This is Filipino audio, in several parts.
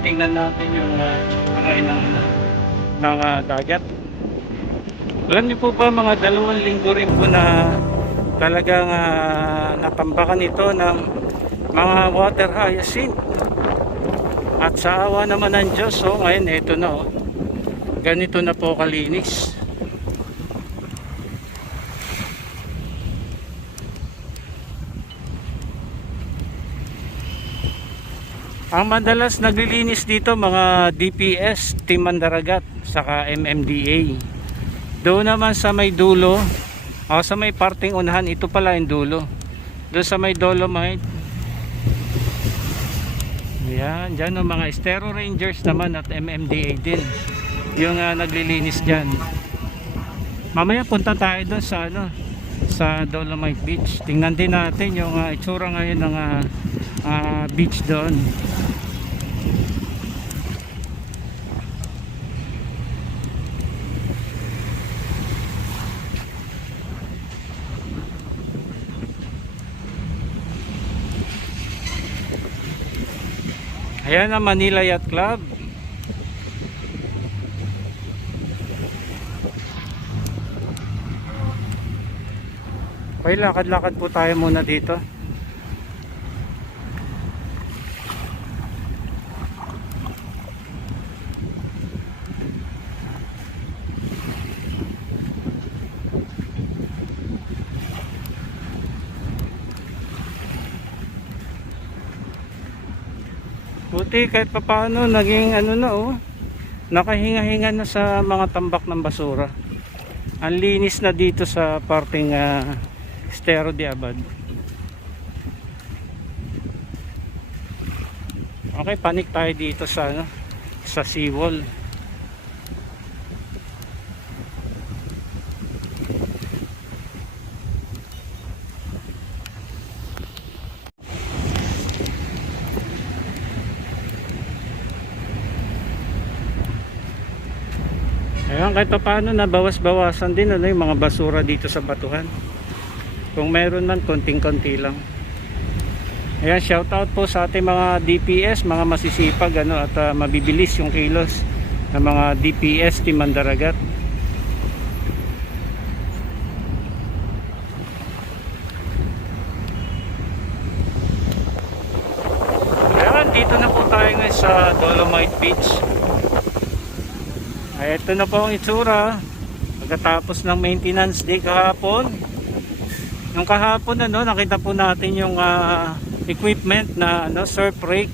tingnan natin yung mga dagat. Alam niyo po ba mga 2 linggo rin po na talagang natambakan ito ng mga water hyacinth. At sa awa naman ng Diyos, ngayon ito na ganito na po kalinis. Ang madalas naglilinis dito mga DPS, Team Mandaragat, saka MMDA. Doon naman sa may dulo, sa may parting unahan, ito pala yung dulo. Doon sa may Dolomite. Ayan, dyan ang mga Estero Rangers naman at MMDA din. Yung naglilinis dyan. Mamaya punta tayo doon sa sa Dolomite Beach. Tingnan din natin yung itsura ngayon ng beach doon. Ayan ang Manila Yacht Club. Okay, lakad-lakad po tayo muna dito. Buti kahit papaano naging nakahinga-hinga na sa mga tambak ng basura. Ang linis na dito sa parting Estero de Abad. Okay, panik tayo dito sa sa seawall. Ayan, kahit paano nabawas-bawasan din yung mga basura dito sa batuhan. Kung meron man, konting-konti lang. Ayan, shout out po sa ating mga DPS, mga masisipag at mabibilis yung kilos ng mga DPS Team Mandaragat. Ayan, dito na po tayo ngayon sa Dolomite Beach. Ay, ito na po ang itsura pagkatapos ng maintenance day kahapon. Yung kahapon nakita po natin yung equipment na surf rake.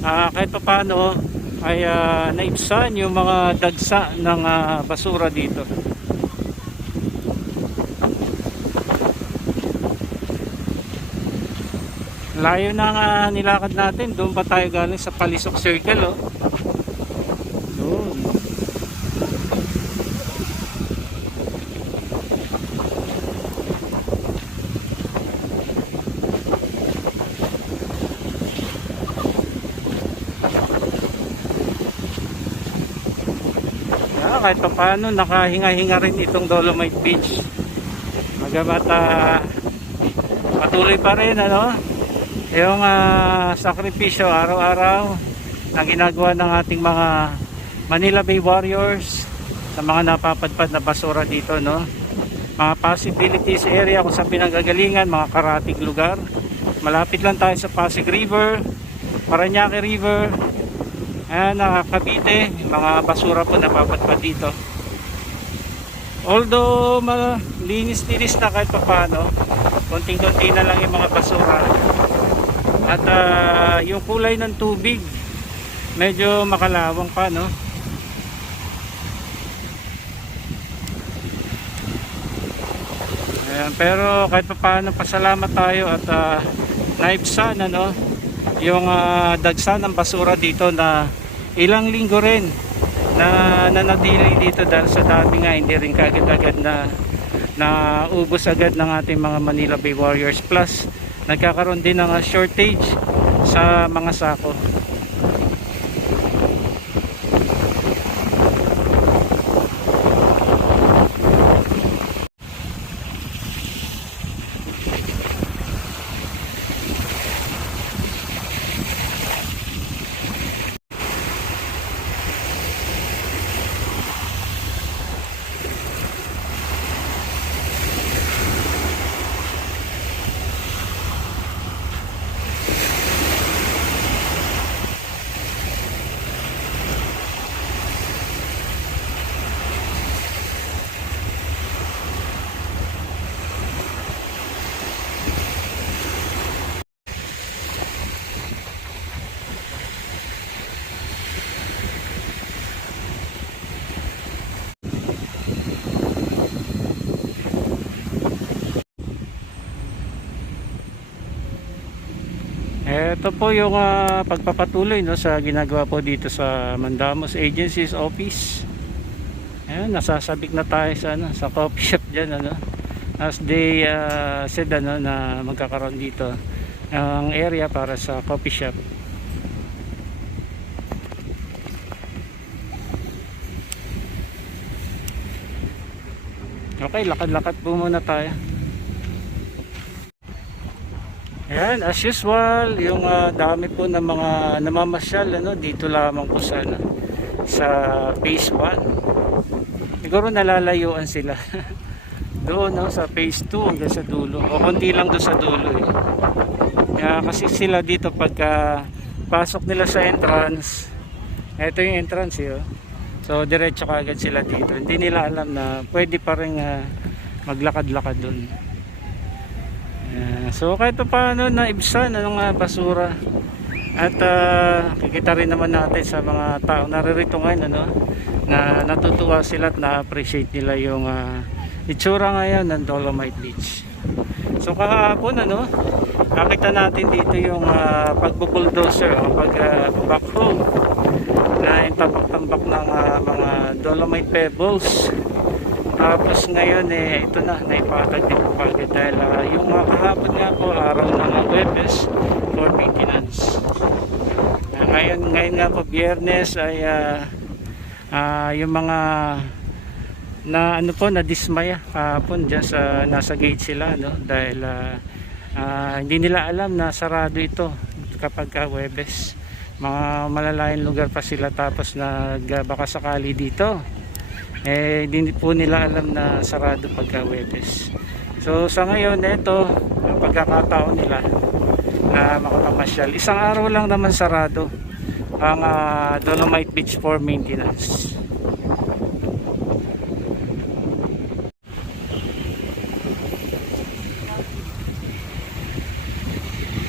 Kahit pa paano ay naibsan yung mga dagsa ng basura dito. Layo na nilakad natin. Doon pa tayo galing sa Palisok Circle. Doon. Kahit pa paano nakahinga-hinga rin itong Dolomite Beach. Magamat patuloy pa rin yung sakripisyo araw-araw na ginagawa ng ating mga Manila Bay Warriors sa mga napapadpad na basura dito, mga possibilities area kung saan pinanggagalingan, mga karatig lugar. Malapit lang tayo sa Pasig River, Parañaque River, Cavite, mga basura po napapadpad dito. Although linis-linis na kahit paano, konting-konti na lang yung mga basura. At yung kulay ng tubig medyo makalawang pa, Ayan, pero kahit paano pasalamat tayo at naibsan yung dagsa ng basura dito na ilang linggo rin na nanatili dito dahil sa dami nga hindi rin kaagad-agad na ubos agad ng ating mga Manila Bay Warriors, plus nagkakaroon din ng shortage sa mga sako. ito po yung pagpapatuloy no, sa ginagawa po dito sa Mandamos Agencies Office. Ayan, nasasabik na tayo sa, sa coffee shop dyan. Ano, as they said ano, na magkakaroon dito ang area para sa coffee shop. Okay, lakad-lakad po muna tayo. Ayan, as usual, yung dami po ng mga namamasyal ano, dito lamang po sa, sa phase 1. Siguro nalalayuan sila. Doon no, sa phase 2 hanggang sa dulo. O konti lang doon sa dulo eh. Kaya kasi sila dito pagka pasok nila sa entrance, ito yung entrance eh. Oh. So diretso kaagad sila dito. Hindi nila alam na pwede pa rin maglakad-lakad doon. So kahit pa paano naibsan ng basura. At kikita rin naman natin sa mga tao naririto ngayon ano, na natutuwa sila at na-appreciate nila yung itsura ngayon ng Dolomite Beach. So kahapon ano, nakita natin dito yung pagbubulldozer o pag-backhoe na yung tambak-tambak ng mga Dolomite pebbles. Tapos ngayon eh ito na naipatag din po kagad dahil yung kahapon nga po araw ng Huwebes for maintenance. Ngayon nga po Biyernes ay yung mga na ano po na dismaya kahapon dyan sa nasa gate sila no, dahil hindi nila alam na sarado ito kapag Huwebes. Mga malalayang lugar pa sila tapos baka sakali dito eh hindi po nila alam na sarado pagka Huwebes. So sa ngayon ito ang pagkakataon nila na makapamasyal, isang araw lang naman sarado ang Dolomite Beach for maintenance.